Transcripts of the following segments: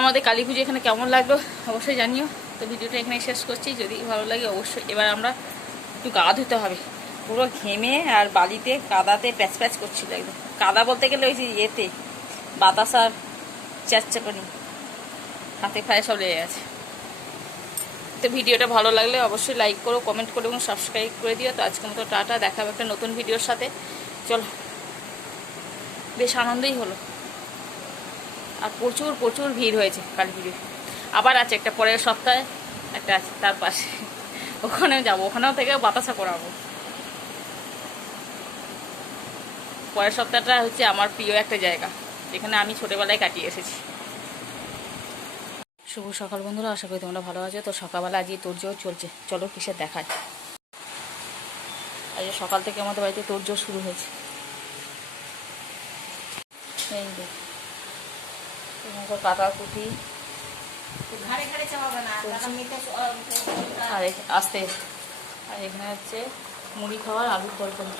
আমাদের কালী পুজো এখানে কেমন লাগলো অবশ্যই জানিও। তো ভিডিওটা এখানে শেষ করছি, যদি ভালো লাগে অবশ্যই। এবার আমরা একটু গা ধুতে হবে, পুরো ঘেমে আর বালিতে কাদাতে প্যাচ প্যাচ করছিল একদম। কাদা বলতে গেলে ওই যে ইয়েতে বাতাস আর চ্যাপচ্যাপানি হাতে ফায়ে সব লেগে গেছে। তো ভিডিওটা ভালো লাগলে অবশ্যই লাইক করো, কমেন্ট করো এবং সাবস্ক্রাইব করে দিও। তো আজকের মতো টাটা, দেখা হবে একটা নতুন ভিডিওর সাথে। চলো, বেশ আনন্দই হলো আর প্রচুর প্রচুর ভিড় হয়েছে কালী পুজোয়। আবার আছে একটা পরের সপ্তাহে একটা আছে তার পাশে, ওখানেও যাবো, ওখানেও থেকে বাতাসা করাবো। পরের সপ্তাহটা হচ্ছে আমার প্রিয় একটা জায়গা, যেখানে আমি ছোটোবেলায় কাটিয়ে এসেছি। শুভ সকাল বন্ধুরা, আশা করি তোমরা ভালো আছো। তো সকালবেলা আজকে তোড়জোড় চলছে, চলো কিসের দেখায়। আজ সকাল থেকে আমাদের বাড়িতে তোড়জোড় শুরু হয়েছে। এই যে কাটাকুটি আর আস্তে, আর এখানে হচ্ছে মুড়ি খাওয়ার আলুর তরকারি।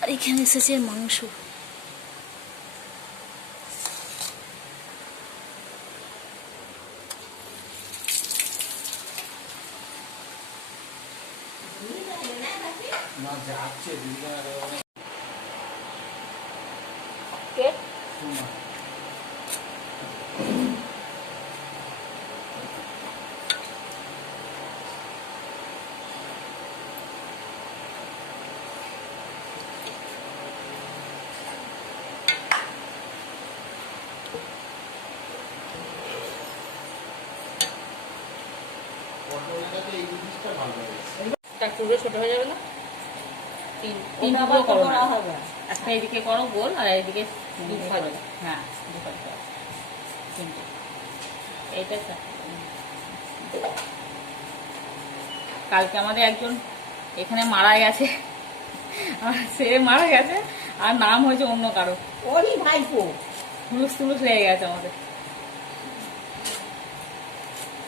আর এখানে এসেছে মাংস। ছোট হয়ে যাবে না, তিন টুকরো করো না, একটা এদিকে করো গোল আর এদিকে হ্যাঁ তিনটে। এইটা কালকে আমাদের একজন এখানে মারা গেছে, সে মারা গেছে আর নাম হয়েছে অন্য কারো, ওরই ভাইপো। হুলুস তুলুস লেগে গেছে আমাদের,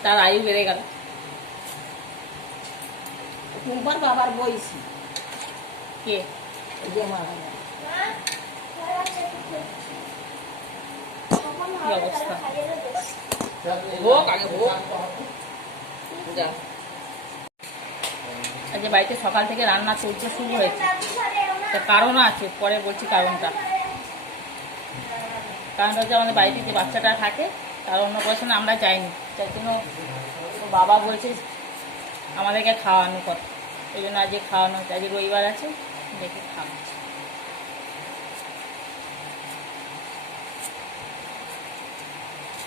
তার আয়ু বেড়ে গেল। তোমার বাবার বয়সী কে যে মারা গেল, কি অবস্থা। আজ বাড়িতে সকাল থেকে রান্না চলছে, শুরু হয়েছে। তার কারণও আছে, পরে বলছি কারণটা। কারণটা হচ্ছে আমাদের বাড়িতে যে বাচ্চাটা থাকে তার অন্নপ্রাশনে আমরা যাইনি, তার জন্য বাবা বলছে আমাদেরকে খাওয়ানো কথা, ওই জন্য আজকে খাওয়ানো হচ্ছে। আজকে রবিবার আছে, দেখে খাওয়াচ্ছি।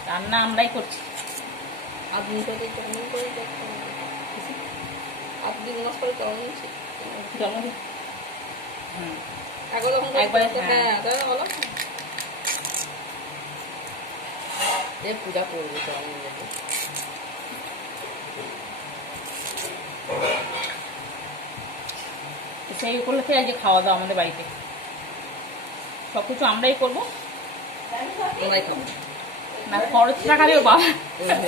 রান্না আমরাই করছি। আপনি সাথে জন্মদিন করে আপনি মাস করে জন্মদিন একবারে পূজা করবো সেই উপলক্ষে আজকে খাওয়া দাওয়া আমাদের বাড়িতে। সব কিছু আমরাই করবো, আমরাই খাবো না। খরচ টাকারেও বাবা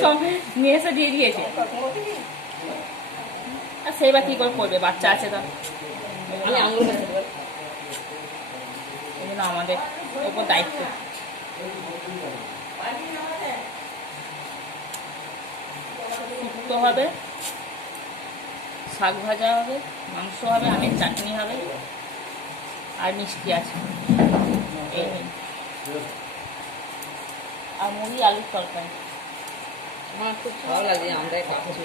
সব নিয়ে এসে দিয়ে দিয়েছে, আর সেই বা কি করে করবে, বাচ্চা আছে তো। এই জন্য আমাদের ওপর দায়িত্ব। শুক্তো হবে, শাক ভাজা হবে, মাংস হবে, আমের চাটনি হবে, আর মিষ্টি আছে, এই আর মুড়ি আলুর তরকারি। আমার খুব ভালো লাগে, আমরাই পাচ্ছি।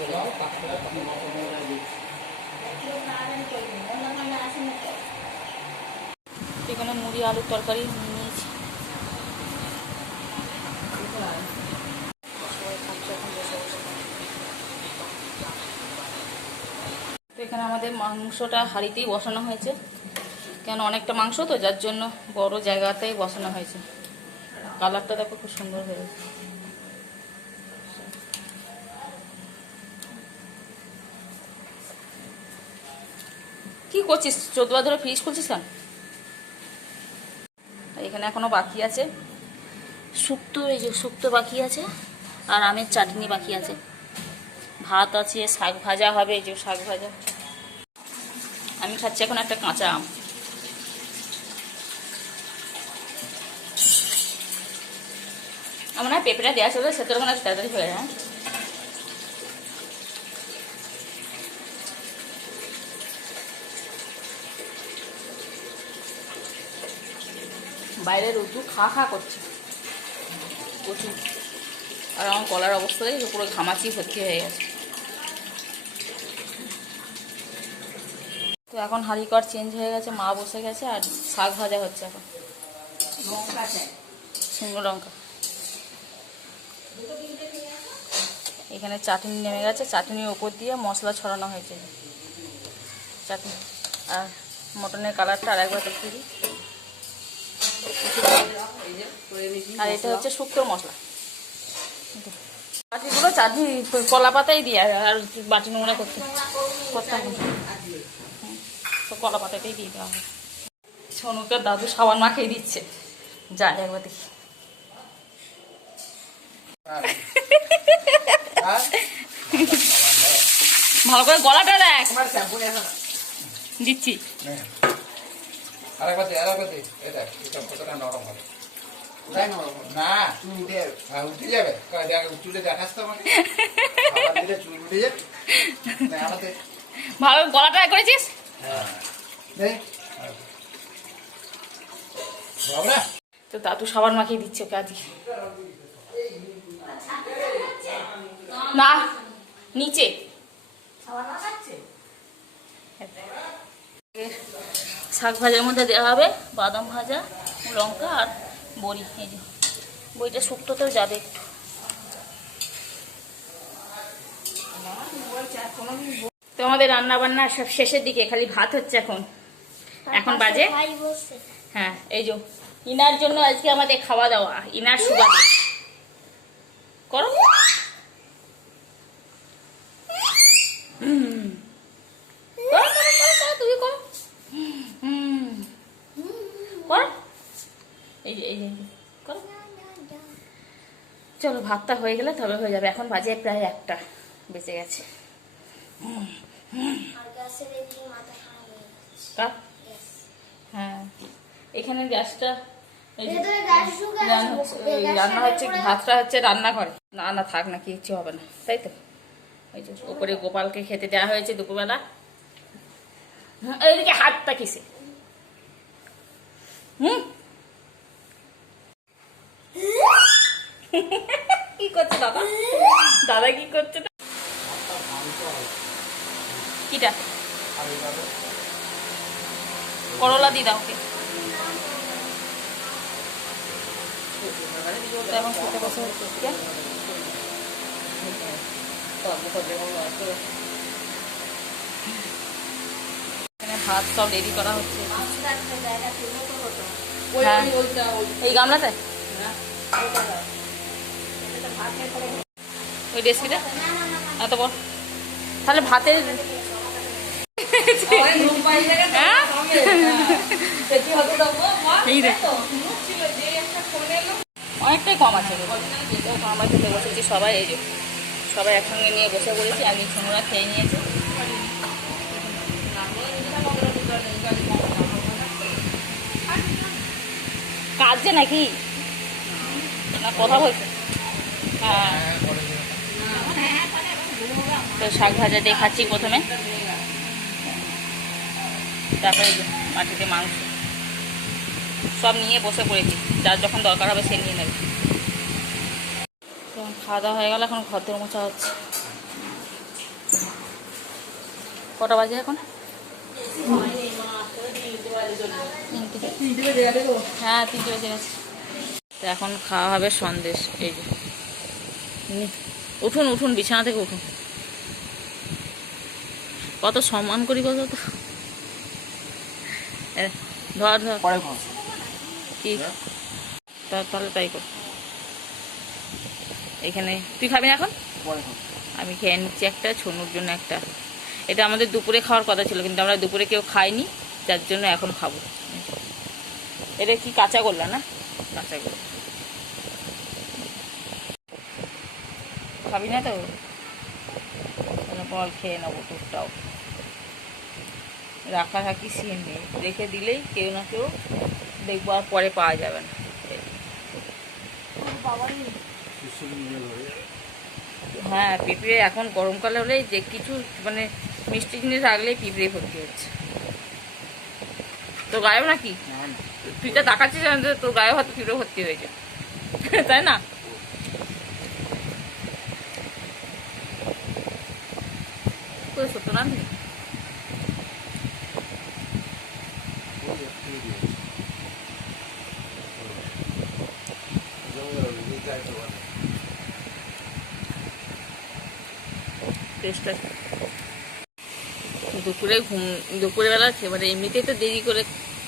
এখানে মুড়ি আলুর তরকারি নিয়েছি। এখানে আমাদের মাংসটা হাঁড়িতেই বসানো হয়েছে, কেন অনেকটা মাংস তো, যার জন্য বড় জায়গাতেই বসানো হয়েছে। কালারটা দেখো খুব সুন্দর হয়েছে। কি করছিস, 14 বার ধরে ফ্রিজ খুলছিস কেন? এখানে এখনো বাকি আছে শুক্তো, এই যে শুক্তো বাকি আছে, আর আমের চাটনি বাকি আছে। ভাত আছে, শাক ভাজা হবে, এই যে শাক ভাজা। আমি খাচ্ছি এখন একটা কাঁচা আম। আমার না পেঁপেটা দেওয়া ছিল, সেটা মনে হয় তাড়াতাড়ি হয়ে যায়। বাইরের রোদ্দুর খা খা করছে প্রচুর, আর আমার গলার অবস্থা দেখে পুরো ঘামাচি ভর্তি হয়ে গেছে। তো এখন হাঁড়ি কর চেঞ্জ হয়ে গেছে, মা বসে গেছে আর শাক ভাজা হচ্ছে এখন। শুকনো লঙ্কা, এখানে চাটনি নেমে গেছে, চাটনির ওপর দিয়ে মশলা ছড়ানো হয়েছে, চাটনি। আর মটনের কালারটা আর একবার দেখতে দিই। আর এটা হচ্ছে শুক্তো মশলা। বাটিগুলো চাটনি কলা পাতাই দিয়ে, আর বাটি নোংরা করতাম তো কলা পাতাটাই দিয়ে দেওয়া হয়। সোনুকে দাদু সাবান মাখিয়ে দিচ্ছে, যাই একবার দেখি। ভালো করে গলাটা দেখ, দিচ্ছি। ভালো গলাটা করেছিস তো দাদু সাবান মাখিয়ে দিচ্ছে ওকে আজকে। না নিচে শাক ভাজার মধ্যে দেওয়া হবে বাদাম ভাজা, লঙ্কা আর বড়ি। এই যে বড়িটা শুক্তোতেও যাবে একটু। তো আমাদের রান্না বান্না সব শেষের দিকে, খালি ভাত হচ্ছে এখন। এখন বাজে, হ্যাঁ এই যে ইনার জন্য আজকে আমাদের খাওয়া দাওয়া, ইনার সুগার করো। তুমি করো, করো, এই যে করো। চলো ভাতটা হয়ে গেলে তবে হয়ে যাবে। এখন বাজে প্রায় 1টা বেঁচে গেছে। হ্যাঁ এখানে গ্যাসটা রান্না হচ্ছে, ভাতটা হচ্ছে রান্না করে। না না থাক না, কিচ্ছু হবে না, তাই তো। ওই যে উপরে গোপালকে খেতে দেওয়া হয়েছে দুপুরবেলা। এইদিকে হাতটা কিসে? কি করছে দাদা? দাদা কি করছে? কিটা করলা দি দাও ওকে। এখন খেতে বসে হচ্ছে ভাত সব রেডি করা হচ্ছে। ওই গামলাতে ওই রেসিপিটা এত বড়, তাহলে ভাতের অনেকটাই কম আছে। আমরা খেতে বসেছি সবাই, এই যে সবাই একসঙ্গে নিয়ে বসে পড়েছি। আমি সোনুরা খেয়ে নিয়েছি। কাজে নাকি না কথা বলছে? হ্যাঁ তো শাক ভাজা দিয়ে খাচ্ছি প্রথমে, তারপরে মাটিতে মাংস সব নিয়ে বসে পড়েছি। যার যখন দরকার হবে সে নিয়ে নেবে। খাওয়া দাওয়া হয়ে গেল, এখন ঘর দর মোছা হচ্ছে। কটা বাজে এখন? হ্যাঁ 3টে বেজে গেছে। তো এখন খাওয়া হবে সন্দেশ। এই যে উঠুন উঠুন, বিছানা থেকে উঠুন। কত সম্মান করি কত তো। ধর ধর কি তাহলে তাই কর। এখানে তুই খাবি না এখন? আমি খেয়ে নিচ্ছি একটা, ছনুর জন্য একটা। এটা আমাদের দুপুরে খাওয়ার কথা ছিল, কিন্তু আমরা দুপুরে কেউ খাইনি, যার জন্য এখন খাবো। এটা কি কাঁচা গোল্লা না? কাঁচা গোল্লা খাবি না তো? বল খেয়ে নেবো টুকটাও। রাখারাখি সিন নেই, রেখে দিলেই কেউ না কেউ দেখবো আর পরে পাওয়া যাবে না। হ্যাঁ, পিঁপড়ে এখন গরমকালে হলেই যে কিছু মানে মিষ্টি জিনিস রাখলেই পিঁপড়ে ভর্তি হচ্ছে। তো গায়েব নাকি? তুই তো তাকাচ্ছিস যে তোর গায়ে হয়তো পিঁপড়ে ভর্তি হয়েছে, তাই না? সত্য না টেস্টটা দুপুরবেলা মানে এমনিতেই তো দেরি করে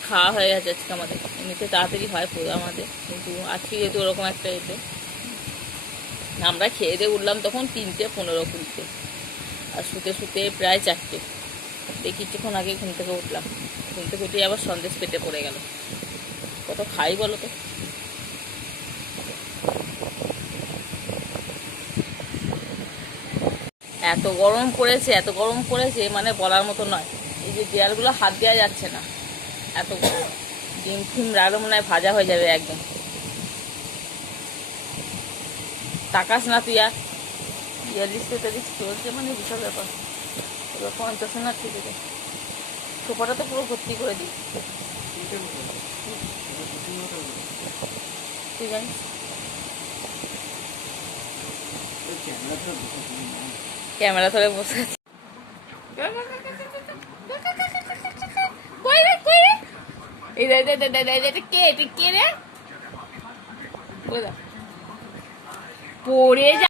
খাওয়া হয়ে গেছে আজকে আমাদের, এমনিতে তাড়াতাড়ি হয় পুরো আমাদের, কিন্তু আজকে যেহেতু ওরকম একটা এতে আমরা খেয়ে দিয়ে উঠলাম তখন 3:15 আর শুতে শুতে প্রায় 4টে। কিছুক্ষণ আগে ঘুম থেকে উঠলাম, ঘুম থেকে উঠে আবার সন্দেশ পেটে পড়ে গেল। কত খাই বলো তো। এত গরম পড়েছে মানে বলার মতো নয়। এই যে দেয়ালগুলো হাত দেওয়া যাচ্ছে না, এত গরম। ডিম ফিম রাখলে মনে হয় ভাজা হয়ে যাবে একদম। তাকাস না তুই আর, 42-43 চলছে মানে বিশাল ব্যাপার। এবার 50 না ঠিক আছে। সোফাটা তো পুরো ভর্তি করে দিই, তুই জানিস। ক্যামেরা ধরে বসে আছে। কে রে পড়ে যা